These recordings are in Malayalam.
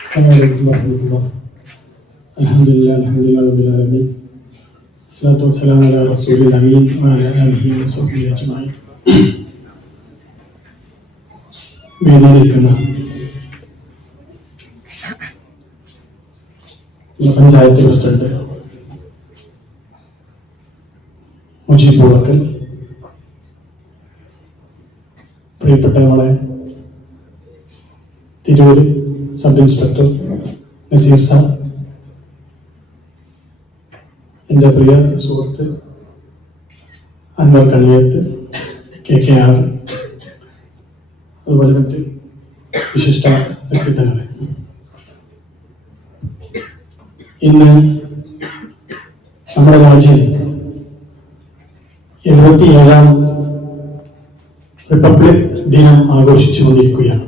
Assalamualaikum warahmatullahi wabarakatuh. Alhamdulillah rabbil alamin. Wassalatu wassalamu ala rasulil amin wa ala alihi wa sahbihi ajma'in. വേദിയിലിരിക്കുന്ന പഞ്ചായത്ത് പ്രസിഡന്റ് മുജീബ് പൂളക്കൽ, പ്രിയപ്പെട്ട നമ്മളെ Tirur sub inspector Naseer sir, എൻ്റെ പ്രിയ സുഹൃത്ത് അൻവർ കള്ളിയത്ത്, KKR, അതുപോലെ മറ്റ് വിശിഷ്ട വ്യക്തിത്വങ്ങളെ, ഇന്ന് നമ്മുടെ രാജ്യം 77ാം റിപ്പബ്ലിക് ദിനം ആഘോഷിച്ചുകൊണ്ടിരിക്കുകയാണ്.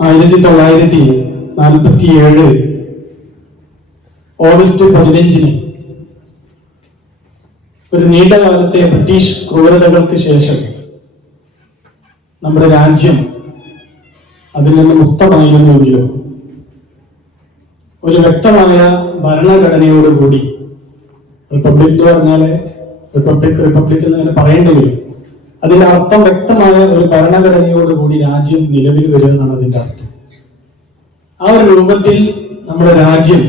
1947 ഓഗസ്റ്റ് 15 ഒരു നീണ്ട കാലത്തെ ബ്രിട്ടീഷ് ക്രൂരതകൾക്ക് ശേഷം നമ്മുടെ രാജ്യം അതിൽ നിന്ന് മുക്തമായിരുന്നുവെങ്കിലും ഒരു വ്യക്തമായ ഭരണഘടനയോടുകൂടി, റിപ്പബ്ലിക് എന്ന് പറഞ്ഞാല് റിപ്പബ്ലിക് എന്ന് പറയേണ്ടി വരും, അതിന്റെ അർത്ഥം വ്യക്തമായ ഒരു ഭരണഘടനയോടുകൂടി രാജ്യം നിലവിൽ വരിക എന്നാണ് അതിന്റെ അർത്ഥം. ആ ഒരു രൂപത്തിൽ നമ്മുടെ രാജ്യം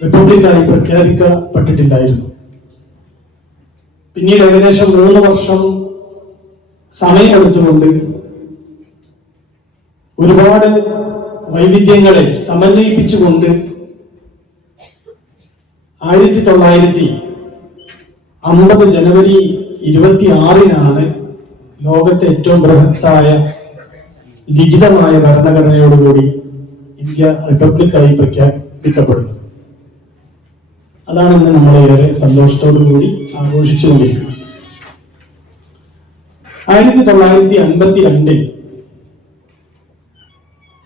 റിപ്പബ്ലിക്കായി പ്രഖ്യാപിക്കപ്പെട്ടിട്ടില്ലായിരുന്നു. പിന്നീട് ഏകദേശം 3 വർഷം സമയമെടുത്തുകൊണ്ട് ഒരുപാട് വൈവിധ്യങ്ങളെ സമന്വയിപ്പിച്ചുകൊണ്ട് 1950 ജനുവരി 26 ലോകത്തെ ഏറ്റവും ബൃഹത്തായ ലിഖിതമായ ഭരണഘടനയോടുകൂടി ഇന്ത്യ റിപ്പബ്ലിക്കായി പ്രഖ്യാപിക്കപ്പെടുന്നത്. അതാണ് ഇന്ന് നമ്മൾ ഏറെ സന്തോഷത്തോടു കൂടി ആഘോഷിച്ചുകൊണ്ടിരിക്കുന്നത്. 1952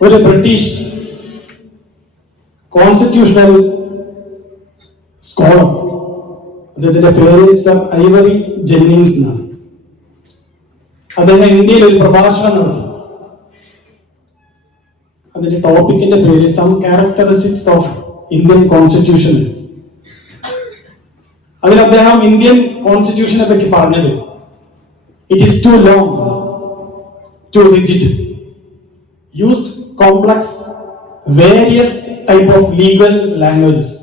ഒരു ബ്രിട്ടീഷ് കോൺസ്റ്റിറ്റ്യൂഷണൽ സ്കോളർ, അദ്ദേഹത്തിന്റെ പേര് സർ ഐവറി ജെന്നിങ്സ് എന്നാണ്. അദ്ദേഹം ഇന്ത്യയിൽ ഒരു പ്രഭാഷണം നടത്തി. അതിന്റെ ടോപ്പിക്കിന്റെ പേര് some characteristics of Indian constitution. അതിൽ അദ്ദേഹം ഇന്ത്യൻ കോൺസ്റ്റിറ്റ്യൂഷനെ പറ്റി പറഞ്ഞത്, it is too long, too rigid, used complex various type of legal languages.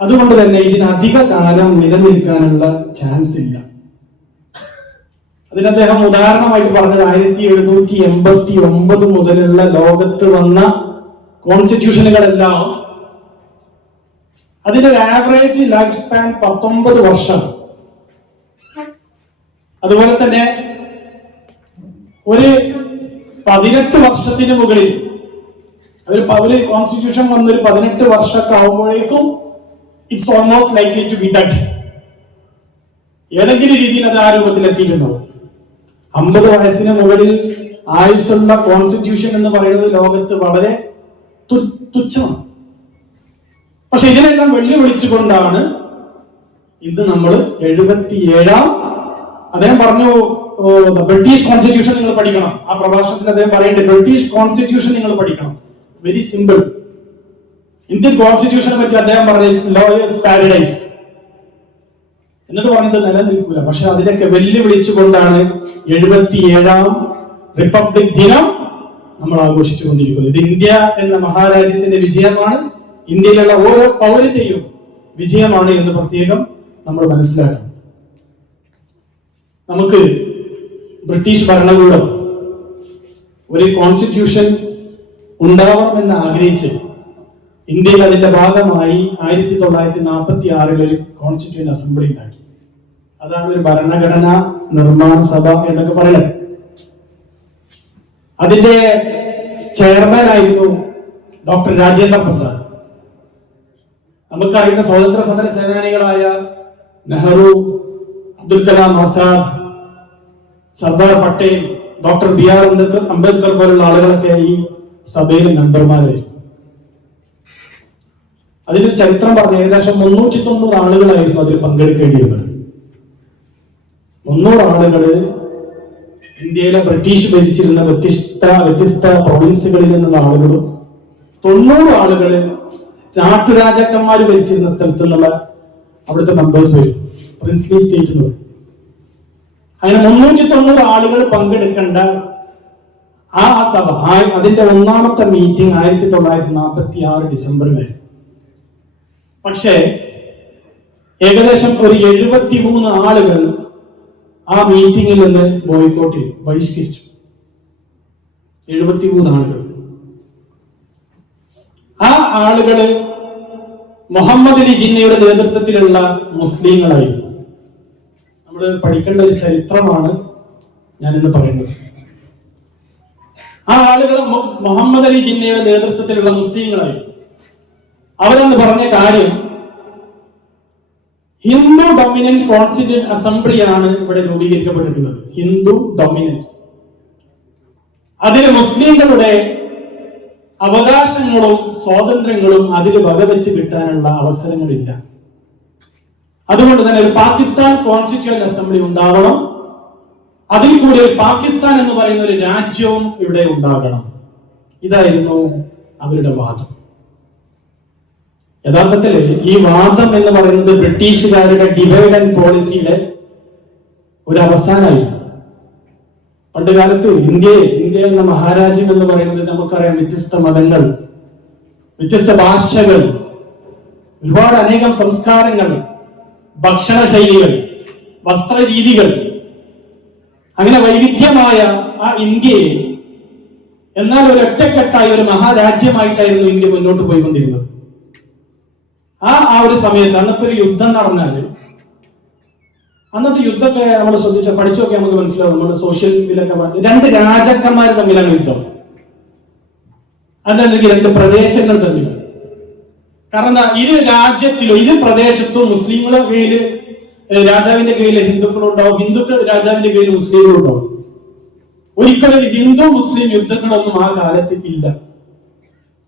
അതുകൊണ്ട് തന്നെ ഇതിന് അധിക കാലം നിലനിൽക്കാനുള്ള ചാൻസ് ഇല്ല. അതിന് അദ്ദേഹം ഉദാഹരണമായിട്ട് പറഞ്ഞത് 1789 മുതലുള്ള ലോകത്ത് വന്ന കോൺസ്റ്റിറ്റ്യൂഷനുകളെല്ലാം അതിന്റെ ഒരു ആവറേജ് ലൈഫ് സ്പാൻ 19 വർഷം. അതുപോലെ തന്നെ ഒരു 18 വർഷത്തിന് മുകളിൽ ഒരു കോൺസ്റ്റിറ്റ്യൂഷൻ വന്നൊരു 18 വർഷമൊക്കെ ആവുമ്പോഴേക്കും it's almost likely to be dead. ഏതെങ്കിലും രീതിയിൽ അത് ആ രൂപത്തിൽ എത്തിയിട്ടുണ്ടാവും. 50 വയസ്സിന് മുകളിൽ ആയുസ്സുള്ള കോൺസ്റ്റിറ്റ്യൂഷൻ എന്ന് പറയുന്നത് ലോകത്ത് വളരെ തുച്ഛമാണ്. പക്ഷെ ഇതിനെല്ലാം വെല്ലുവിളിച്ചുകൊണ്ടാണ് ഇത് നമ്മൾ 77ാം, അദ്ദേഹം പറഞ്ഞു ബ്രിട്ടീഷ് കോൺസ്റ്റിറ്റ്യൂഷൻ നിങ്ങൾ പഠിക്കണം. ആ പ്രഭാഷണത്തിൽ അദ്ദേഹം പറയേണ്ടത് ബ്രിട്ടീഷ് കോൺസ്റ്റിറ്റ്യൂഷൻ നിങ്ങൾ പഠിക്കണം. Very simple. ഇന്ത്യൻ കോൺസ്റ്റിറ്റ്യൂഷനെ പറ്റി അദ്ദേഹം പറഞ്ഞത് ലോയേഴ്സ് പാരഡൈസ് എന്നിട്ട് പറഞ്ഞത് നിലനിൽക്കൂല. പക്ഷെ അതിനൊക്കെ വെല്ലുവിളിച്ചുകൊണ്ടാണ് 77ാം റിപ്പബ്ലിക് ദിനം നമ്മൾ ആഘോഷിച്ചുകൊണ്ടിരിക്കുന്നത്. ഇത് ഇന്ത്യ എന്ന മഹാരാജ്യത്തിന്റെ വിജയമാണ്, ഇന്ത്യയിലുള്ള ഓരോ പൗരന്റെയും വിജയമാണ് എന്ന് പ്രത്യേകം നമ്മൾ മനസ്സിലാക്കണം. നമുക്ക് ബ്രിട്ടീഷ് ഭരണകൂടം ഒരു കോൺസ്റ്റിറ്റ്യൂഷൻ ഉണ്ടാവണമെന്ന് ആഗ്രഹിച്ച് ഇന്ത്യയിൽ അതിന്റെ ഭാഗമായി 1946 ഒരു കോൺസ്റ്റിറ്റ്യൂന്റ് അസംബ്ലി ഉണ്ടാക്കി. അതാണ് ഒരു ഭരണഘടനാ നിർമ്മാണ സഭ എന്നൊക്കെ പറയുന്നത്. അതിന്റെ ചെയർമാൻ ആയിരുന്നു ഡോക്ടർ രാജേന്ദ്ര പ്രസാദ്. നമുക്കറിയുന്ന സ്വാതന്ത്ര്യ സമര സേനാനികളായ നെഹ്റു, അബ്ദുൽ കലാം ആസാദ്, സർദാർ പട്ടേൽ, ഡോക്ടർ BR അംബേദ്കർ പോലുള്ള ആളുകളൊക്കെ ഈ സഭയിൽ മെമ്പർമാരായിരുന്നു. അതിന്റെ ചരിത്രം പറഞ്ഞ ഏകദേശം 390 ആളുകളായിരുന്നു അതിൽ പങ്കെടുക്കേണ്ടിയിരുന്നത്. 300 ആളുകൾ ഇന്ത്യയിലെ ബ്രിട്ടീഷ് ഭരിച്ചിരുന്ന വ്യത്യസ്ത പ്രൊവിൻസുകളിൽ നിന്നുള്ള ആളുകളും 90 ആളുകൾ നാട്ടുരാജാക്കന്മാർ ഭരിച്ചിരുന്ന സ്ഥലത്ത് നിന്നുള്ള അവിടുത്തെ മെമ്പേഴ്സ് വരും. പ്രിൻസ്ലി സ്റ്റേറ്റ് എന്ന് പറയും. അങ്ങനെ 390 ആളുകൾ പങ്കെടുക്കേണ്ട ആ സഭ, അതിന്റെ ഒന്നാമത്തെ മീറ്റിംഗ് 1946 ഡിസംബറിലായിരുന്നു. പക്ഷേ ഏകദേശം ഒരു 73 ആളുകൾ ആ മീറ്റിംഗിൽ നിന്ന് ബോയ്ക്കോട്ട് ചെയ്തു, ബഹിഷ്കരിച്ചു. 73 ആളുകൾ. ആ ആളുകള് മുഹമ്മദ് അലി ജിന്നയുടെ നേതൃത്വത്തിലുള്ള മുസ്ലിങ്ങളായിരുന്നു. നമ്മൾ പഠിക്കേണ്ട ഒരു ചരിത്രമാണ് ഞാൻ ഇന്ന് പറയുന്നത്. ആ ആളുകൾ മുഹമ്മദ് അലി ജിന്നയുടെ നേതൃത്വത്തിലുള്ള മുസ്ലിങ്ങളായിരുന്നു. അവരെന്ന് പറഞ്ഞ കാര്യം, ഹിന്ദു ഡൊമിനന്റ് കോൺസ്റ്റിറ്റ്യൂന്റ് അസംബ്ലിയാണ് ഇവിടെ രൂപീകരിക്കപ്പെട്ടിട്ടുള്ളത്. ഹിന്ദു ഡൊമിനന്റ്. അതിൽ മുസ്ലിങ്ങളുടെ അവകാശങ്ങളും സ്വാതന്ത്ര്യങ്ങളും അതിൽ വകവെച്ച് കിട്ടാനുള്ള അവസരങ്ങളില്ല. അതുകൊണ്ട് തന്നെ ഒരു പാകിസ്ഥാൻ കോൺസ്റ്റിറ്റ്യൂന്റ് അസംബ്ലി ഉണ്ടാവണം. അതിൽ കൂടി ഒരു പാകിസ്ഥാൻ എന്ന് പറയുന്ന ഒരു രാജ്യവും ഇവിടെ ഉണ്ടാകണം. ഇതായിരുന്നു അവരുടെ വാദം. യഥാർത്ഥത്തിൽ ഈ വാദം എന്ന് പറയുന്നത് ബ്രിട്ടീഷുകാരുടെ ഡിവൈഡ് ആൻഡ് പോളിസിയുടെ ഒരു അവസാനമായിരുന്നു. പണ്ട് കാലത്ത് ഇന്ത്യ എന്ന മഹാരാജ്യം എന്ന് പറയുന്നത് നമുക്കറിയാം, വ്യത്യസ്ത മതങ്ങൾ, വ്യത്യസ്ത ഭാഷകൾ, ഒരുപാട് അനേകം സംസ്കാരങ്ങൾ, ഭക്ഷണ ശൈലികൾ, വസ്ത്രരീതികൾ, അങ്ങനെ വൈവിധ്യമായ ആ ഇന്ത്യയെ എന്നാൽ ഒരു ഒറ്റക്കെട്ടായി ഒരു മഹാരാജ്യമായിട്ടായിരുന്നു ഇന്ത്യ മുന്നോട്ട് പോയിക്കൊണ്ടിരുന്നത്. ആ ഒരു സമയത്ത് അന്നത്തെ ഒരു യുദ്ധം നടന്നാല്, അന്നത്തെ യുദ്ധമൊക്കെ നമ്മൾ ശ്രദ്ധിച്ചോ പഠിച്ചൊക്കെ നമുക്ക് മനസ്സിലാവും. നമ്മുടെ സോഷ്യൽ ഇതിലൊക്കെ 2 രാജാക്കന്മാർ തമ്മിലാണ് യുദ്ധം, അതല്ലെങ്കിൽ 2 പ്രദേശങ്ങൾ തമ്മിലാണ്. കാരണം എന്താ, ഇരു രാജ്യത്തിലും ഇരു പ്രദേശത്തും മുസ്ലിങ്ങളുടെ കീഴിൽ രാജാവിന്റെ കീഴിൽ ഹിന്ദുക്കളുണ്ടാവും, ഹിന്ദുക്കൾ രാജാവിന്റെ കീഴിൽ മുസ്ലിങ്ങളുണ്ടാവും. ഒരിക്കലും ഹിന്ദു മുസ്ലിം യുദ്ധങ്ങളൊന്നും ആ കാലത്ത് ഇല്ല.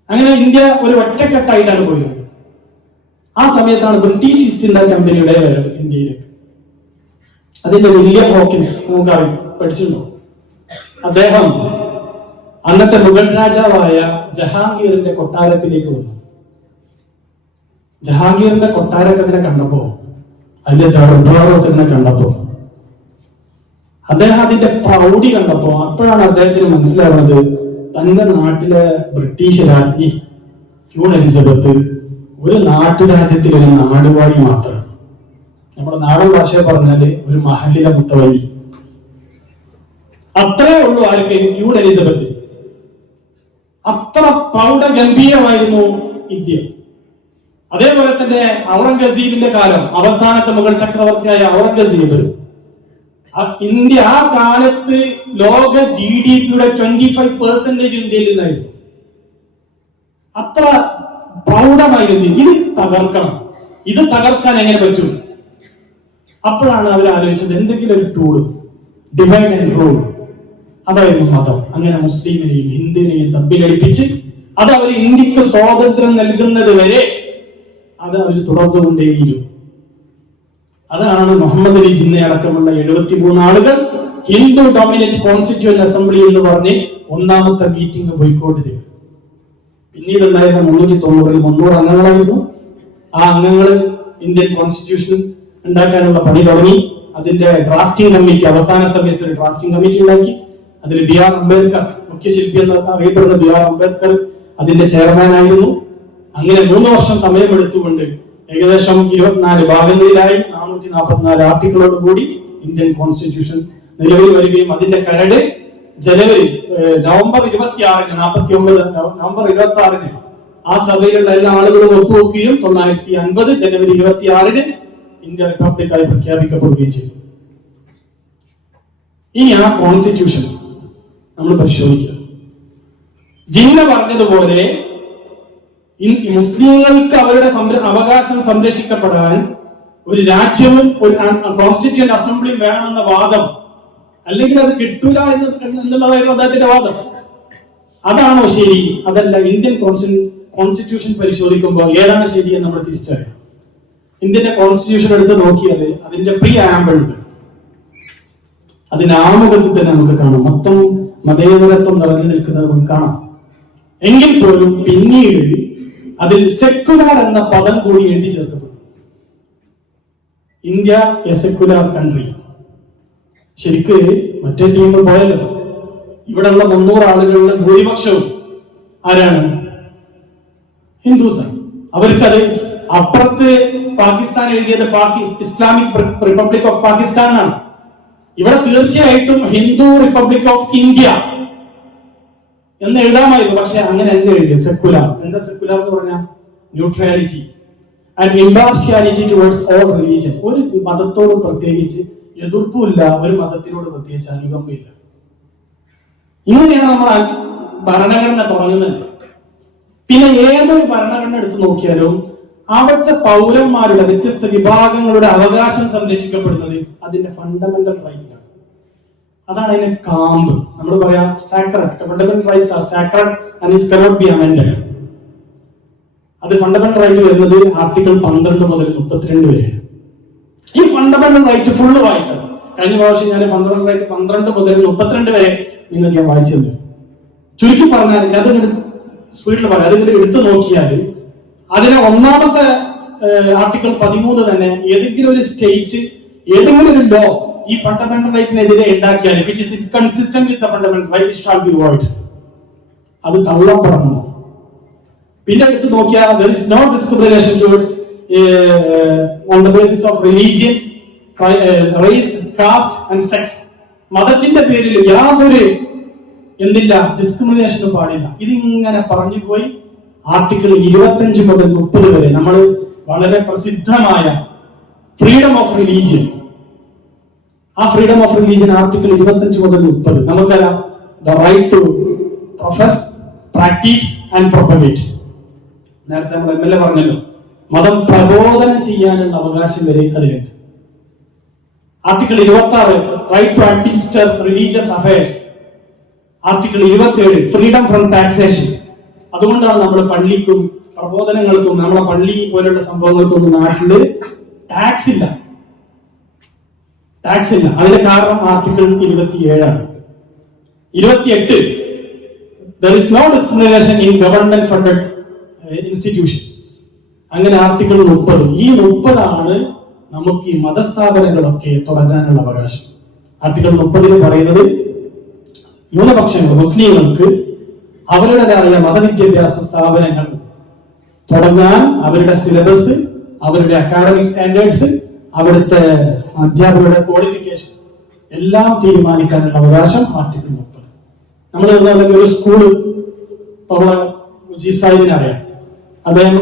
അങ്ങനെ ഇന്ത്യ ഒരു ഒറ്റക്കെട്ടായിട്ടാണ് പോയിരുന്നത്. ആ സമയത്താണ് ബ്രിട്ടീഷ് ഈസ്റ്റ് ഇന്ത്യ കമ്പനിയുടെ വരവ് ഇന്ത്യയിലേക്ക്. അതിന്റെ വില്യം ഹോക്കിൻസ് നമുക്കറിയാം, പഠിച്ചിട്ടുണ്ടോ? അദ്ദേഹം അന്നത്തെ മുഗൾ രാജാവായ ജഹാംഗീറിന്റെ കൊട്ടാരത്തിലേക്ക് വന്നു. ജഹാംഗീറിന്റെ കൊട്ടാരമൊക്കെ ഇങ്ങനെ കണ്ടപ്പോ, അതിന്റെ ദർബാറൊക്കെ ഇങ്ങനെ കണ്ടപ്പോ, അദ്ദേഹം അതിന്റെ പ്രൗഢി കണ്ടപ്പോ, അപ്പോഴാണ് അദ്ദേഹത്തിന് മനസ്സിലാവുന്നത് തന്റെ നാട്ടിലെ ബ്രിട്ടീഷ് രാജ്ഞി ക്യൂൺ എലിസബത്ത് ഒരു നാട്ടുരാജ്യത്തിൽ ഒരു നാടുവാഴി മാത്രം. നമ്മുടെ നാടൻ ഭാഷയെ പറഞ്ഞാല് ഒരു മഹല്ലിലെ മുത്തവല്ലി. അത്രേ ഉള്ളൂ ആർക്ക്? Queen Elizabeth. അത്ര പ്രൗഢഗംഭീരമായിരുന്നു ഇന്ത്യ. അതേപോലെ തന്നെ ഔറംഗസീബിന്റെ കാലം, അവസാനത്തെ മുഗൾ ചക്രവർത്തിയായ ഔറംഗസീബ്, ഇന്ത്യ ആ കാലത്ത് ലോക GDP-യുടെ 25% ഇന്ത്യയിൽ നിന്നായിരുന്നു. അത്ര പ്രൗഢമായിരുന്നു. ഇത് തകർക്കണം. ഇത് തകർക്കാൻ എങ്ങനെ പറ്റും? അപ്പോഴാണ് അവർ ആലോചിച്ചത് എന്തെങ്കിലും ഒരു ടൂള്, ഡിവൈഡ് ആൻഡ് റൂൾ. അതായിരുന്നു മതം. അങ്ങനെ മുസ്ലിമിനെയും ഹിന്ദുവിനെയും തമ്മിലടിപ്പിച്ച് അത് അവർ ഇന്ത്യക്ക് സ്വാതന്ത്ര്യം നൽകുന്നത് വരെ അത് അവർ തുടർന്നുകൊണ്ടേയിരുന്നു. അതാണ് മുഹമ്മദ് അലി ജിന്ന അടക്കമുള്ള 73 ആളുകൾ ഹിന്ദു ഡൊമിനന്റ് കോൺസ്റ്റിറ്റ്യൂന്റ് അസംബ്ലി എന്ന് പറഞ്ഞ് ഒന്നാമത്തെ മീറ്റിംഗ് ബോയ്ക്കോട്ട് ചെയ്തു. പിന്നീട് ഉണ്ടായിരുന്ന 390-ൽ 300 അംഗങ്ങളായിരുന്നു. ആ അംഗങ്ങൾ ഇന്ത്യൻ കോൺസ്റ്റിറ്റ്യൂഷൻ ഉണ്ടാക്കാനുള്ള പണി തുടങ്ങി. അതിന്റെ ഡ്രാഫ്റ്റിംഗ് കമ്മിറ്റി, അവസാന സമയത്ത് ഒരു ഡ്രാഫ്റ്റിംഗ് കമ്മിറ്റി ഉണ്ടാക്കി. അതിൽ B.R. അംബേദ്കർ, മുഖ്യശില്പി എന്ന് അറിയപ്പെടുന്ന B.R. അംബേദ്കർ അതിന്റെ ചെയർമാനായിരുന്നു. അങ്ങനെ 3 വർഷം സമയമെടുത്തുകൊണ്ട് ഏകദേശം 24 ഭാഗങ്ങളിലായി 444 ആർട്ടിക്കിളോട് കൂടി ഇന്ത്യൻ കോൺസ്റ്റിറ്റ്യൂഷൻ നിലവിൽ വരികയും അതിന്റെ കരട് നവംബർ 26-ന് 49 നവംബർ 26-ന് ആ സഭയിലുള്ള എല്ലാ ആളുകളും ഒപ്പുവെക്കുകയും 1950 ജനുവരി 26-ന് ഇന്ത്യ റിപ്പബ്ലിക്കായി പ്രഖ്യാപിക്കപ്പെടുകയും ചെയ്തു. ഇനി ആ കോൺസ്റ്റിറ്റ്യൂഷൻ നമ്മൾ പരിശോധിക്കുക. ജിന്ന പറഞ്ഞതുപോലെ മുസ്ലിങ്ങൾക്ക് അവരുടെ അവകാശം സംരക്ഷിക്കപ്പെടാൻ ഒരു രാജ്യവും ഒരു കോൺസ്റ്റിറ്റ്യൂന്റ് അസംബ്ലിയും വേണമെന്ന വാദം, അല്ലെങ്കിൽ അത് കിട്ടൂല എന്നുള്ളതായിരുന്നു അദ്ദേഹത്തിന്റെ വാദം. അതാണോ ശരി? അതല്ല. ഇന്ത്യൻ കോൺസ്റ്റിറ്റ്യൂഷൻ പരിശോധിക്കുമ്പോൾ ഏതാണ് ശരിയെന്ന് നമ്മൾ തിരിച്ചറിയാം. ഇന്ത്യന്റെ കോൺസ്റ്റിറ്റ്യൂഷൻ എടുത്ത് നോക്കിയാൽ അതിന്റെ പ്രീ ആംബിൾ ഉണ്ട്. അതിന്റെ ആമുഖത്തിൽ തന്നെ നമുക്ക് കാണാം. മൊത്തം മതേതരത്വം നിറഞ്ഞു നിൽക്കുന്നത് നമുക്ക് കാണാം. എങ്കിൽ പോലും പിന്നീട് അതിൽ സെക്കുലാർ എന്ന പദം കൂടി എഴുതി ചേർക്കപ്പെട്ടു. India a secular country. ശരിക്ക് മറ്റേ ടീം പോയല്ലോ. ഇവിടെയുള്ള 300 ആളുകളുടെ ഭൂരിപക്ഷവും ആരാണ്? ഹിന്ദുസാണ്. അവർക്കത് അപ്പുറത്ത് പാകിസ്ഥാൻ എഴുതിയത് ഇസ്ലാമിക് റിപ്പബ്ലിക് ഓഫ് പാകിസ്ഥാൻ എന്നാണ്. ഇവിടെ തീർച്ചയായിട്ടും ഹിന്ദു റിപ്പബ്ലിക് ഓഫ് ഇന്ത്യ എന്ന് എഴുതാമായിരുന്നു. പക്ഷെ അങ്ങനെ അല്ല എഴുതിയത്. സെക്കുലാർ. എന്താ സെക്കുലാർ എന്ന് പറഞ്ഞാൽ? Neutrality and impartiality towards all religion. ഒരു മതത്തോട് പ്രത്യേകിച്ച് എതിർപ്പുമില്ല, ഒരു മതത്തിനോട് പ്രത്യേകിച്ച് അനുകമ്പയില്ല. ഇങ്ങനെയാണ് നമ്മൾ ഭരണഘടന തുടങ്ങുന്നത്. പിന്നെ ഏതൊരു ഭരണഘടന എടുത്തു നോക്കിയാലും അവിടുത്തെ പൗരന്മാരുടെ വ്യത്യസ്ത വിഭാഗങ്ങളുടെ അവകാശം സംരക്ഷിക്കപ്പെടുന്നത് അതിന്റെ ഫണ്ടമെന്റൽ റൈറ്റിലാണ്. അതാണ് അതിന്റെ കാമ്പ്. നമ്മൾ പറയാം sacred. Fundamental rights R sacred and it cannot be amended. അത് ഫണ്ടമെന്റൽ റൈറ്റ് വരുന്നത് ആർട്ടിക്കിൾ 12 മുതൽ 32 വരെയാണ്. ഈ ഫണ്ടമെന്റൽ റൈറ്റ് ഫുള്ള് വായിച്ചത് കഴിഞ്ഞ പ്രാവശ്യം ഞാൻ ഫണ്ടമെന്റൽ റൈറ്റ് 12 മുതൽ 32 വരെ നിങ്ങൾക്ക് ഞാൻ വായിച്ചത്. ചുരുക്കി പറഞ്ഞാൽ അതിങ്ങനെ സ്പീഡിൽ പറയാം. അതിങ്ങനെ എടുത്തു നോക്കിയാൽ അതിലെ ഒന്നാമത്തെ ആർട്ടിക്കിൾ 13 തന്നെ ഏതെങ്കിലും ഒരു സ്റ്റേറ്റ് ഏതെങ്കിലും ഒരു ലോ ഈ ഫണ്ടമെന്റൽ റൈറ്റിനെതിരെ ഉണ്ടാക്കിയാൽ if it is inconsistent with the fundamental right it shall be void. അത് തള്ളപ്പെടണം. പിന്നെ എടുത്ത് നോക്കിയാൽ there is no discrimination towards on the basis of religion, race, caste and sex. മതത്തിന്റെ പേരിൽ യാതൊരു എന്തില്ല ഡിസ്ക്രിമിനേഷനും പാടില്ല. ഇതിങ്ങനെ പറഞ്ഞു പോയി ആർട്ടിക്കിൾ 25 മുതൽ 30 വരെ നമ്മൾ വളരെ പ്രസിദ്ധമായ ഫ്രീഡം ഓഫ് റിലീജിയൻ. ആ ഫ്രീഡം ഓഫ് റിലീജിയൻ ആർട്ടിക്കിൾ 25 മുതൽ 30 നമുക്കറിയാം. The right to profess, practice and propagate. നേരത്തെ നമ്മൾ MLA പറഞ്ഞല്ലോ, മതം പ്രബോധനം ചെയ്യാനുള്ള അവകാശം വരെ അതിലുണ്ട്. Article 26 right to administer religious affairs. Article 27 freedom from taxation. അതുകൊണ്ടാണ് നമ്മൾ പള്ളിക്കും പ്രബോധനങ്ങൾക്കും നമ്മളെ പള്ളി പോലുള്ള സംഭവങ്ങൾക്കൊന്നും നാട്ടില് ടാക്സ് ഇല്ല. അതിന്റെ കാരണം ആർട്ടിക്കിൾ 27 ആണ്. 28 there is no discrimination in government funded institutions. അങ്ങനെ ആർട്ടിക്കിൾ 30. ഈ 30 ആണ് നമുക്ക് ഈ മതസ്ഥാപനങ്ങളൊക്കെ തുടങ്ങാനുള്ള അവകാശം. ആർട്ടിക്കിൾ 30 പറയുന്നത് ന്യൂനപക്ഷങ്ങൾ മുസ്ലിങ്ങൾക്ക് അവരുടേതായ മതവിദ്യാഭ്യാസ സ്ഥാപനങ്ങൾ തുടങ്ങാൻ അവരുടെ സിലബസ്, അവരുടെ അക്കാഡമിക് സ്റ്റാൻഡേർഡ്സ്, അവിടുത്തെ അധ്യാപകരുടെ ക്വാളിഫിക്കേഷൻ എല്ലാം തീരുമാനിക്കാനുള്ള അവകാശം ആർട്ടിക്കിൾ 30. നമ്മൾ ഒരു സ്കൂള് നമ്മളെ മുജീബ് സാഹിബിനെ അറിയാം. അദ്ദേഹം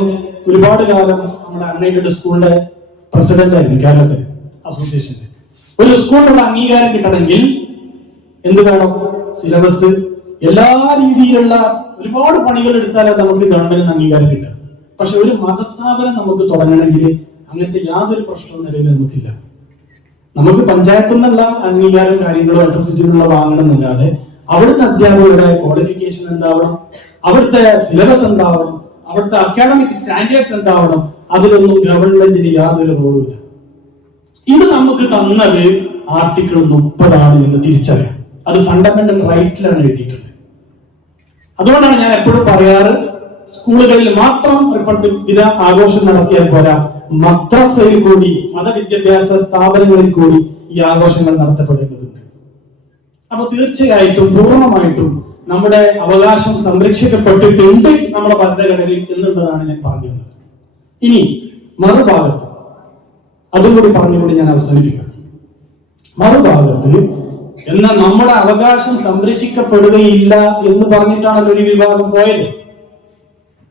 ഒരുപാട് കാലം നമ്മുടെ അൺഎയ്ഡഡ് സ്കൂളിന്റെ പ്രസിഡന്റ് ആയിരുന്നു കേരളത്തിൽ അസോസിയേഷന്റെ. ഒരു സ്കൂളിനുള്ള അംഗീകാരം കിട്ടണമെങ്കിൽ എന്ത് വേണം? സിലബസ്, എല്ലാ രീതിയിലുള്ള ഒരുപാട് പണികൾ എടുത്താലേ നമുക്ക് ഗവൺമെന്റിന് അംഗീകാരം കിട്ടുക. പക്ഷെ ഒരു മതസ്ഥാപനം നമുക്ക് തുടങ്ങണമെങ്കിൽ അങ്ങനത്തെ യാതൊരു പ്രശ്നവും നിലവിൽ നമുക്കില്ല. നമുക്ക് പഞ്ചായത്തിൽ നിന്നുള്ള അംഗീകാരം കാര്യങ്ങളോ ഇലക്ട്രിസിറ്റിയിൽ നിന്നുള്ള വാങ്ങണം എന്നല്ലാതെ അവിടുത്തെ അധ്യാപകരുടെ ക്വാളിഫിക്കേഷൻ എന്താവണം, അവിടുത്തെ സിലബസ് എന്താവണം, അവിടുത്തെ അക്കാഡമിക് സ്റ്റാൻഡേർഡ്സ് എന്താവണം, അതിലൊന്നും ഗവൺമെന്റിന് യാതൊരു റോളുമില്ല. ഇത് നമുക്ക് തന്നത് ആർട്ടിക്കിൾ 30 ആണ് എന്ന് തിരിച്ചറിയാം. അത് ഫണ്ടമെന്റൽ റൈറ്റിലാണ് എഴുതിയിട്ടുള്ളത്. അതുകൊണ്ടാണ് ഞാൻ എപ്പോഴും പറയാറ്, സ്കൂളുകളിൽ മാത്രം റിപ്പബ്ലിക് ദിന ആഘോഷം നടത്തിയാൽ പോരാ, മദ്രസയിൽ കൂടി മതവിദ്യാഭ്യാസ സ്ഥാപനങ്ങളിൽ കൂടി ഈ ആഘോഷങ്ങൾ നടത്തപ്പെടേണ്ടതുണ്ട്. അപ്പൊ തീർച്ചയായിട്ടും പൂർണ്ണമായിട്ടും നമ്മുടെ അവകാശം സംരക്ഷിക്കപ്പെട്ടിട്ടുണ്ട് നമ്മുടെ ഭരണഘടനയിൽ എന്നുള്ളതാണ് ഞാൻ പറഞ്ഞു വന്നത്. ഇനി മറുഭാഗത്ത് അതുകൂടി പറഞ്ഞുകൊണ്ട് ഞാൻ അവസാനിപ്പിക്കാം. മറുഭാഗത്ത് എന്നാൽ നമ്മുടെ അവകാശം സംരക്ഷിക്കപ്പെടുകയില്ല എന്ന് പറഞ്ഞിട്ടാണ് ഒരു വിഭാഗം പോയത്.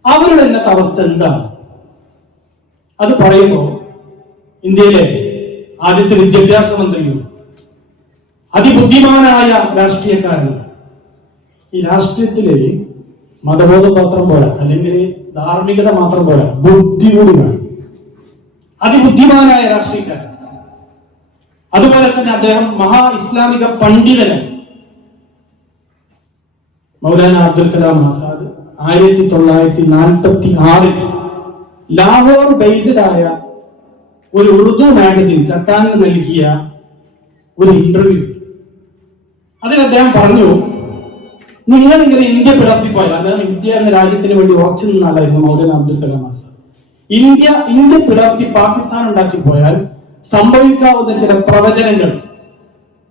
അവരുടെ ഇന്നത്തെ അവസ്ഥ എന്താണ്? അത് പറയുമ്പോൾ ഇന്ത്യയിലെ ആദ്യത്തെ വിദ്യാഭ്യാസ മന്ത്രിയും അതിബുദ്ധിമാനായ രാഷ്ട്രീയക്കാരനും, ഈ രാഷ്ട്രീയത്തില് മതബോധം മാത്രം പോരാ, അല്ലെങ്കിൽ ധാർമ്മികത മാത്രം പോരാ, ബുദ്ധി കൂടി വേണം. അതിബുദ്ധിമാനായ രാഷ്ട്രീയക്കാരൻ. അതുപോലെ തന്നെ അദ്ദേഹം മഹാ ഇസ്ലാമിക പണ്ഡിതനാണ്. മൗലാന അബ്ദുൽ കലാം ആസാദ് 1946 ലാഹോർ ബേസ്ഡ് ആയ ഒരു ഉറുദു മാഗസിൻ ചട്ടാനിന് നൽകിയ ഒരു ഇന്റർവ്യൂ അതിൽ അദ്ദേഹം പറഞ്ഞു, നിങ്ങളിങ്ങനെ ഇന്ത്യ പിളർത്തിപ്പോയാൽ, അദ്ദേഹം ഇന്ത്യ എന്ന രാജ്യത്തിന് വേണ്ടി ഉറച്ചു നിന്നാലായിരുന്നു മൗലാന അബ്ദുൽ കലാം ആസാദ്. ഇന്ത്യ പിളർത്തി പാകിസ്ഥാൻ ഉണ്ടാക്കി പോയാൽ സംഭവിക്കാവുന്ന ചില പ്രവചനങ്ങൾ,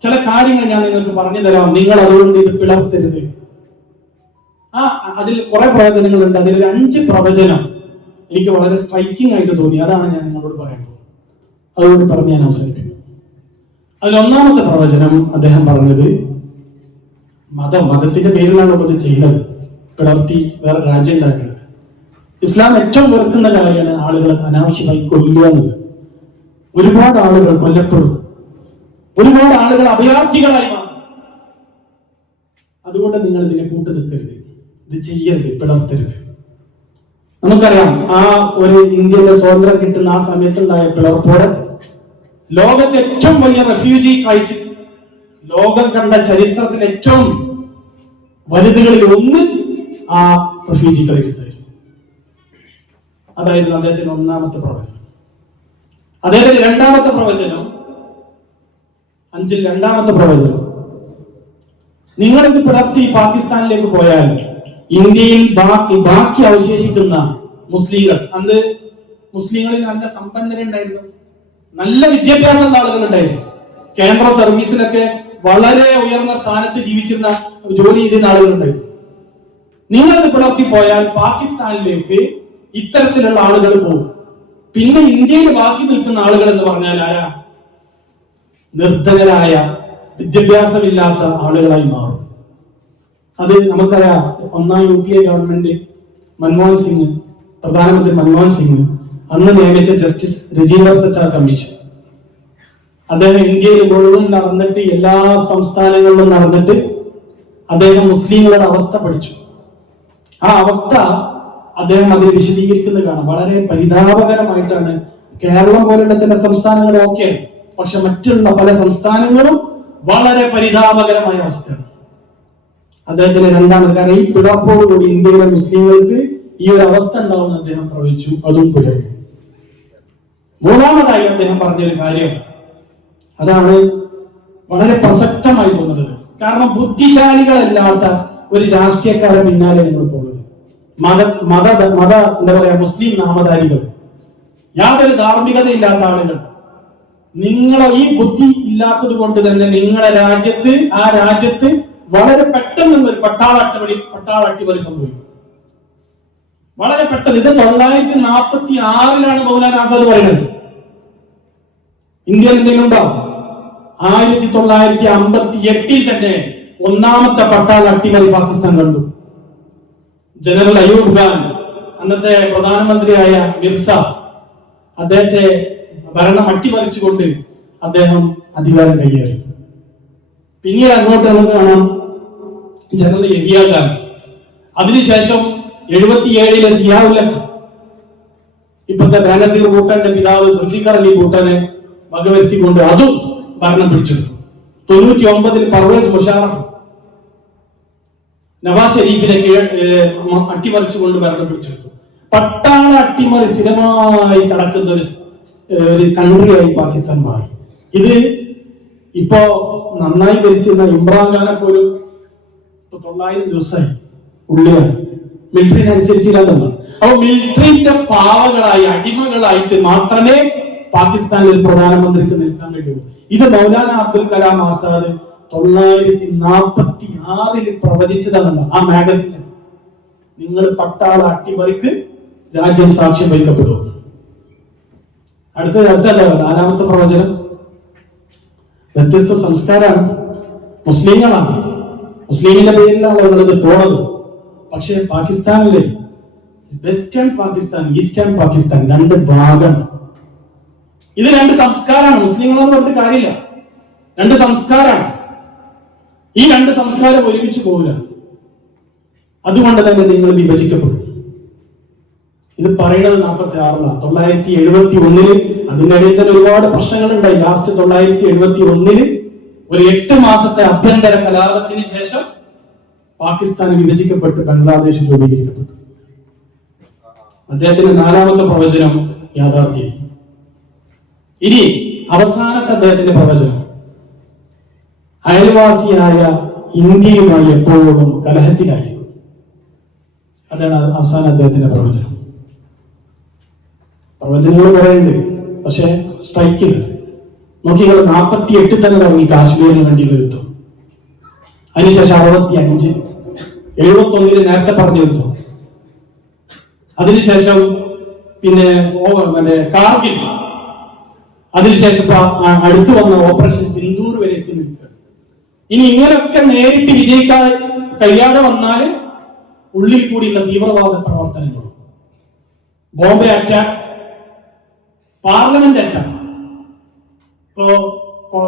ചില കാര്യങ്ങൾ ഞാൻ നിങ്ങൾക്ക് പറഞ്ഞു തരാം, നിങ്ങൾ അതുകൊണ്ട് ഇത് പിളർത്തരുത്. അതിൽ കുറെ പ്രവചനങ്ങളുണ്ട്. അതിലൊരു 5 പ്രവചനം എനിക്ക് വളരെ സ്ട്രൈക്കിംഗ് ആയിട്ട് തോന്നി. അതാണ് ഞാൻ നിങ്ങളോട് പറയുന്നത്. അതുകൊണ്ട് പറഞ്ഞ് ഞാൻ അവസാനിപ്പിക്കുന്നു. അതിൽ 1ാമത്തെ പ്രവചനം അദ്ദേഹം പറഞ്ഞത്, മതത്തിന്റെ പേരിലാണ് ഇത് ചെയ്യുന്നത്, പിളർത്തി വേറെ രാജ്യം ഉണ്ടാക്കുന്നത്. ഇസ്ലാം ഏറ്റവും വെറുക്കുന്ന കാര്യമാണ് ആളുകളെ അനാവശ്യമായി കൊല്ലുക എന്നുള്ളത്. ഒരുപാട് ആളുകൾ കൊല്ലപ്പെടും, ഒരുപാട് ആളുകൾ അഭയാർത്ഥികളായി മാറും. അതുകൊണ്ട് നിങ്ങൾ ഇതിനെ കൂട്ടു നിൽക്കരുത്, ഇത് ചെയ്യരുത്, പിളർത്തരുത്. നമുക്കറിയാം, ആ ഒരു ഇന്ത്യയുടെ സ്വാതന്ത്ര്യം കിട്ടുന്ന ആ സമയത്തുണ്ടായ പിളർപ്പോടെ ലോകത്തെ ഏറ്റവും വലിയ റെഫ്യൂജി ക്രൈസിസ്, ലോകം കണ്ട ചരിത്രത്തിൽ ഏറ്റവും വലുതുകളിൽ ഒന്ന് ആ റെഫ്യൂജി ക്രൈസിസ് ആയിരുന്നു. അതായിരുന്നു അദ്ദേഹത്തിന്റെ 1ാമത്തെ പ്രവചനം. അദ്ദേഹത്തിന്റെ 2ാമത്തെ പ്രവചനം, 5ൽ 2ാമത്തെ പ്രവചനം, നിങ്ങളിത് പിളർത്തി പാകിസ്ഥാനിലേക്ക് പോയാൽ ഇന്ത്യയിൽ ബാക്കി അവശേഷിക്കുന്ന മുസ്ലിങ്ങൾ, അന്ന് മുസ്ലിങ്ങളിൽ നല്ല സമ്പന്നരുണ്ടായിരുന്നു, നല്ല വിദ്യാഭ്യാസമുള്ള ആളുകൾ ഉണ്ടായിരുന്നു, കേന്ദ്ര സർവീസിലൊക്കെ വളരെ ഉയർന്ന സ്ഥാനത്ത് ജീവിച്ചിരുന്ന ജോലി ചെയ്തിരുന്ന ആളുകളുണ്ടായിരുന്നു. നിങ്ങളത് പിളർത്തി പോയാൽ പാകിസ്ഥാനിലേക്ക് ഇത്തരത്തിലുള്ള ആളുകൾ പോകും. പിന്നെ ഇന്ത്യയിൽ ബാക്കി നിൽക്കുന്ന ആളുകൾ എന്ന് പറഞ്ഞാൽ ആരാ? നിർധനരായ, വിദ്യാഭ്യാസമില്ലാത്ത ആളുകളായി മാറും. അത് നമുക്കറിയാം. 1ാം UPA ഗവൺമെന്റ്, മൻമോഹൻ സിംഗ്, പ്രധാനമന്ത്രി മൻമോഹൻ സിംഗ് അന്ന് നിയമിച്ച ജസ്റ്റിസ് രജീന്ദർ സച്ചാർ കമ്മീഷൻ, അദ്ദേഹം ഇന്ത്യയിൽ മുഴുവൻ നടന്നിട്ട്, എല്ലാ സംസ്ഥാനങ്ങളിലും നടന്നിട്ട് അദ്ദേഹം മുസ്ലിങ്ങളുടെ അവസ്ഥ പഠിച്ചു. ആ അവസ്ഥ അദ്ദേഹം അതിൽ വിശദീകരിക്കുന്നത് കാണാം. വളരെ പരിതാപകരമായിട്ടാണ്. കേരളം പോലുള്ള ചില സംസ്ഥാനങ്ങൾ ഓക്കെ, പക്ഷെ മറ്റുള്ള പല സംസ്ഥാനങ്ങളും വളരെ പരിതാപകരമായ അവസ്ഥയാണ്. അദ്ദേഹത്തിന്റെ 2ാമത്, കാരണം ഈ പിളർപ്പോടുകൂടി ഇന്ത്യയിലെ മുസ്ലിങ്ങൾക്ക് ഈ ഒരു അവസ്ഥ ഉണ്ടാവുമെന്ന് അദ്ദേഹം പ്രവചിച്ചു. അതും പുലർന്നു. 3ാമതായി അദ്ദേഹം പറഞ്ഞൊരു കാര്യം, അതാണ് വളരെ പ്രസക്തമായി തോന്നുന്നത്. കാരണം ബുദ്ധിശാലികളല്ലാത്ത ഒരു രാഷ്ട്രീയക്കാരൻ പിന്നാലെ നിങ്ങൾ പോകുന്നത്, എന്താ പറയാ, മുസ്ലിം നാമധാരികൾ, യാതൊരു ധാർമ്മികത ഇല്ലാത്ത ആളുകൾ. നിങ്ങൾ ഈ ബുദ്ധി ഇല്ലാത്തത് കൊണ്ട് തന്നെ നിങ്ങളുടെ രാജ്യത്ത്, ആ രാജ്യത്ത് വളരെ പെട്ടെന്ന് ഒരു പട്ടാള അട്ടിമറി സംഭവിക്കും. വളരെ പെട്ടെന്ന്. ഇത് 1946 മൗലാന ആസാദ് പറയുന്നത്. ഇന്ത്യയിൽ എന്തെങ്കിലും ഉണ്ടാവും? 1958 തന്നെ 1ാമത്തെ പട്ടാള അട്ടിമറി പാകിസ്ഥാൻ കണ്ടു. ജനറൽ അയൂബ് ഖാൻ, അന്നത്തെ പ്രധാനമന്ത്രിയായ മിർസ, അദ്ദേഹത്തെ ഭരണം അട്ടിമറിച്ചുകൊണ്ട് അദ്ദേഹം അധികാരം കൈയേറി. പിന്നീട് അങ്ങോട്ട് നമുക്ക് കാണാം ജനറൽ യഹിയ ഖാൻ. അതിനുശേഷം 77 സിയാഉൽ-ഹഖ്, ഇപ്പോഴത്തെ ബേനസീർ ഭൂട്ടാന്റെ പിതാവ് സുൽഫിക്കർ അലി ഭൂട്ടാനെ വകവരുത്തിക്കൊണ്ട് അതും ഭരണം പിടിച്ചെടുത്തു. 99 പർവേസ് മുഷാറഫ് നവാസ് ഷെരീഫിനെ അട്ടിമറിച്ചുകൊണ്ട് ഭരണം പിടിച്ചെടുത്തു. പട്ടാള അട്ടിമറി സ്ഥിരമായി നടക്കുന്ന ഒരു കൺട്രിയായി പാകിസ്ഥാൻ മാറി. ഇത് ഇപ്പോ നന്നായി ഭരിച്ചിരുന്ന ഇമ്രാൻഖാനെ പോലും 900 ദിവസമായി ഉള്ളിലാണ്. മിലിറ്ററിനെ അനുസരിച്ചില്ലാത്തതാണ്. അപ്പൊ മിലിറ്ററിന്റെ പാവകളായി, അടിമകളായിട്ട് മാത്രമേ പാകിസ്ഥാനിൽ ഒരു പ്രധാനമന്ത്രിക്ക് നിൽക്കാൻ കഴിയുള്ളൂ. ഇത് മൗലാന അബ്ദുൽ കലാം ആസാദ് 1946 പ്രവചിച്ചതാണ്. ആ മാഗസിനിൽ നിങ്ങൾ പട്ടാള അട്ടിമറിക്ക് രാജ്യം സാക്ഷ്യം വഹിക്കപ്പെടും. അടുത്ത 4ാമത്തെ പ്രവചനം, വ്യത്യസ്ത സംസ്കാരമാണ്, മുസ്ലിങ്ങളാണ്, മുസ്ലിമിന്റെ പേരിലാണ് നിങ്ങളിത് പോണത്. പക്ഷെ പാകിസ്ഥാനിലെ വെസ്റ്റേൺ പാകിസ്ഥാൻ, ഈസ്റ്റേൺ പാകിസ്ഥാൻ 2 ഭാഗമുണ്ട്. ഇത് 2 സംസ്കാരമാണ്. മുസ്ലിങ്ങളെന്ന് പറഞ്ഞിട്ട് കാര്യമില്ല, 2 സംസ്കാരമാണ്. ഈ 2 സംസ്കാരം ഒരുമിച്ച് പോകില്ല. അതുകൊണ്ട് തന്നെ നിങ്ങൾ വിഭജിക്കപ്പെടും. ഇത് പറയുന്നത് 46-ലാണ്. 971 അതിന്റെ ഇടയിൽ തന്നെ ഒരുപാട് പ്രശ്നങ്ങൾ ഉണ്ടായി. ലാസ്റ്റ് 971 ഒരു 8 മാസത്തെ അഭ്യന്തര കലാപത്തിന് ശേഷം പാകിസ്ഥാൻ വിഭജിക്കപ്പെട്ട് ബംഗ്ലാദേശ് രൂപീകരിക്കപ്പെട്ടു. അദ്ദേഹത്തിന്റെ 4ാമത്തെ പ്രവചനം യാഥാർത്ഥ്യം. ഇനി അവസാനത്തെ അദ്ദേഹത്തിന്റെ പ്രവചനം അയൽവാസിയായ ഇന്ത്യയുമായി എപ്പോഴും കലഹത്തിലായിരിക്കും. അതാണ് അവസാന അദ്ദേഹത്തിന്റെ പ്രവചനം. പ്രവചനങ്ങൾ കുറെ ഉണ്ട്, പക്ഷെ സ്ട്രൈക്ക് ചെയ്തത് നോക്കികൾ 48 തന്നെ തുടങ്ങി കാശ്മീരിന് വേണ്ടിയുള്ള യുദ്ധം. അതിനുശേഷം 65, 71 നേരത്തെ പറഞ്ഞ യുദ്ധം. അതിനുശേഷം പിന്നെ കാർഗിൽ, അതിനുശേഷം അടുത്തു വന്ന ഓപ്പറേഷൻ സിന്ദൂർ വരെ എത്തി നിൽക്കുകയാണ്. ഇനി ഇങ്ങനെയൊക്കെ നേരിട്ട് വിജയിക്കാതെ കഴിയാതെ വന്നാൽ ഉള്ളിൽ കൂടിയുള്ള തീവ്രവാദ പ്രവർത്തനങ്ങളും, ബോംബെ അറ്റാക്ക്, പാർലമെന്റ് അറ്റാക്ക്. ഇപ്പോ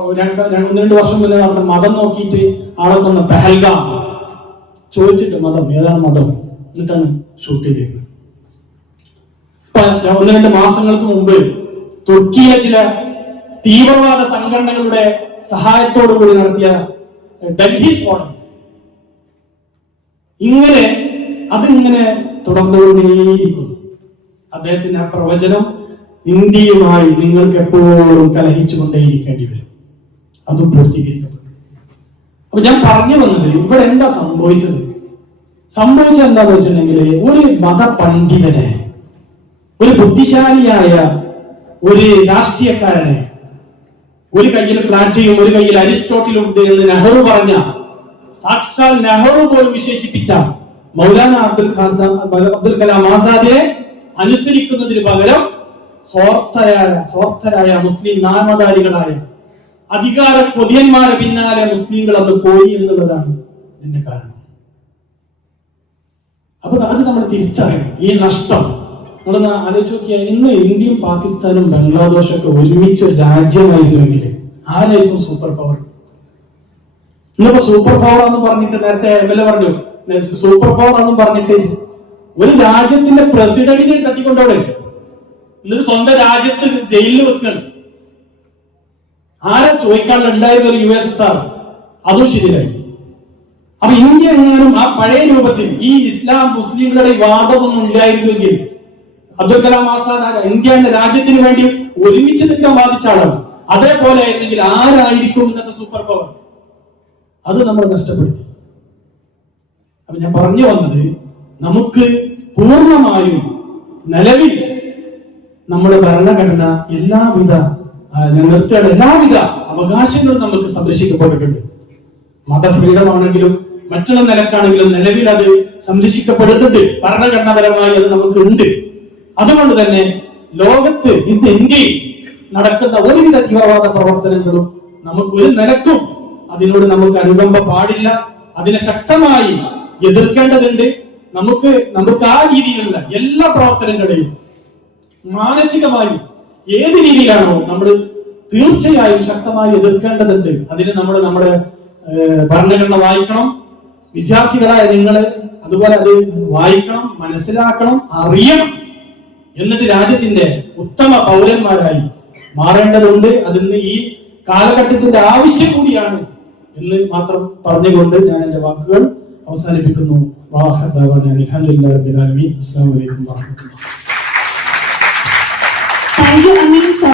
1-2 വർഷം മുന്നേ നടന്ന മതം നോക്കിയിട്ട് ആളെ കൊന്ന പെഹൽഗാം, ചോദിച്ചിട്ട് മതം ഏതാണ് മതം എന്നിട്ടാണ് ഷൂട്ട് ചെയ്തിരുന്നത്. ഇപ്പൊ 1-2 മാസങ്ങൾക്ക് മുമ്പ് തുർക്കിയിലെ ചില തീവ്രവാദ സംഘടനകളുടെ സഹായത്തോടു കൂടി നടത്തിയ ഡൽഹി സ്ഫോടനം, അതിങ്ങനെ തുടർന്നുകൊണ്ടേയിരിക്കുന്നു. അദ്ദേഹത്തിന്റെ ആ പ്രവചനം ഇന്ത്യയുമായി നിങ്ങൾക്ക് എപ്പോഴും കലഹിച്ചുകൊണ്ടേയിരിക്കേണ്ടി വരും. അതും പൂർത്തീകരിക്കപ്പെട്ടു. അപ്പൊ ഞാൻ പറഞ്ഞു വന്നത്, ഇവിടെ എന്താ സംഭവിച്ചത് എന്താന്ന് വെച്ചിട്ടുണ്ടെങ്കിൽ, ഒരു മതപണ്ഡിതനെ, ഒരു ബുദ്ധിശാലിയായ ഒരു രാഷ്ട്രീയക്കാരനെ, ഒരു കയ്യിൽ പ്ലാറ്റയും ഒരു കയ്യിൽ അരിസ്റ്റോട്ടിലും ഉണ്ട് എന്ന് നെഹ്റു പറഞ്ഞ, സാക്ഷാൽ നെഹ്റു പോലും വിശേഷിപ്പിച്ച മൗലാന അബ്ദുൽ കലാം ആസാദിനെ അനുസരിക്കുന്നതിന് പകരം സ്വാർത്ഥരായ മുസ്ലിം നാമധാരികളായ അധികാര കൊതിയന്മാരെ പിന്നാലെ മുസ്ലിങ്ങൾ അത് പോയി എന്നുള്ളതാണ് ഇതിന്റെ കാരണം. അപ്പൊ അത് നമ്മൾ തിരിച്ചറിയണം. ഈ നഷ്ടം നമ്മളൊന്ന് ആലോചിച്ച് നോക്കിയാൽ, ഇന്ന് ഇന്ത്യയും പാകിസ്ഥാനും ബംഗ്ലാദേശും ഒക്കെ ഒരുമിച്ച് ഒരു രാജ്യമായിരുന്നെങ്കിൽ ആരായിരിക്കും സൂപ്പർ പവർ? ഇന്നിപ്പോ സൂപ്പർ പവർ എന്ന് പറഞ്ഞിട്ട്, നേരത്തെ MLA പറഞ്ഞു സൂപ്പർ പവർ എന്ന് പറഞ്ഞിട്ട് ഒരു രാജ്യത്തിന്റെ പ്രസിഡന്റിനെ തട്ടിക്കൊണ്ടോടെ എന്നിട്ട് സ്വന്തം രാജ്യത്ത് ജയിലിൽ വെക്കണം. ആരാ ചോദിക്കാനുള്ള ഉണ്ടായിരുന്ന ഒരു USSR, അതും ശരിയായി. അപ്പൊ ഇന്ത്യ എങ്ങാനും ആ പഴയ രൂപത്തിൽ ഈ ഇസ്ലാം മുസ്ലിങ്ങളുടെ വാദമൊന്നും ഇല്ലായിരുന്നെങ്കിൽ, അബ്ദുൽ കലാം ആസാദ് ഇന്ത്യ എന്ന രാജ്യത്തിന് വേണ്ടി ഒരുമിച്ച് നിൽക്കാൻ ബാധിച്ച ആളാണ്. അതേപോലെ ആയിരുന്നെങ്കിൽ ആരായിരിക്കും ഇന്നത്തെ സൂപ്പർ പവർ? അത് നമ്മൾ നഷ്ടപ്പെടുത്തി. അപ്പൊ ഞാൻ പറഞ്ഞു വന്നത്, നമുക്ക് പൂർണ്ണമായും നിലവിൽ നമ്മുടെ ഭരണഘടന എല്ലാവിധ അവകാശങ്ങളും നമുക്ക് സംരക്ഷിക്കപ്പെട്ടിട്ടുണ്ട്. മത ഫ്രീഡം ആണെങ്കിലും മറ്റുള്ള നിലക്കാണെങ്കിലും നിലവിൽ അത് സംരക്ഷിക്കപ്പെടുന്നുണ്ട്. ഭരണഘടനാപരമായി അത് നമുക്ക് ഉണ്ട്. അതുകൊണ്ട് തന്നെ ലോകത്ത് ഇന്ത്യയിൽ നടക്കുന്ന ഒരുവിധ തീവ്രവാദ പ്രവർത്തനങ്ങളും നമുക്ക് ഒരു നിലക്കും അതിനോട് നമുക്ക് അനുകമ്പ പാടില്ല. അതിനെ ശക്തമായി എതിർക്കേണ്ടതുണ്ട്. നമുക്ക് ആ രീതിയിലുള്ള എല്ലാ പ്രവർത്തനങ്ങളെയും മാനസികമായും ഏത് രീതിയിലാണോ നമ്മൾ തീർച്ചയായും ശക്തമായി എതിർക്കേണ്ടതുണ്ട്. അതിന് നമ്മുടെ ഭരണഘടന വായിക്കണം. വിദ്യാർത്ഥികളായ നിങ്ങള് അതുപോലെ അത് വായിക്കണം, മനസ്സിലാക്കണം, അറിയണം. എന്നിട്ട് രാജ്യത്തിന്റെ ഉത്തമ പൗരന്മാരായി മാറേണ്ടതുണ്ട്. അതിന് ഈ കാലഘട്ടത്തിന്റെ ആവശ്യം കൂടിയാണ് എന്ന് മാത്രം പറഞ്ഞുകൊണ്ട് ഞാൻ എന്റെ വാക്കുകൾ അവസാനിപ്പിക്കുന്നു. അൽഹംദുലില്ലാഹി റബ്ബിൽ ആലമീൻ. അസ്സലാമു അലൈക്കും വറഹ്മത്തുള്ളാഹി. Thank you, Amin sir.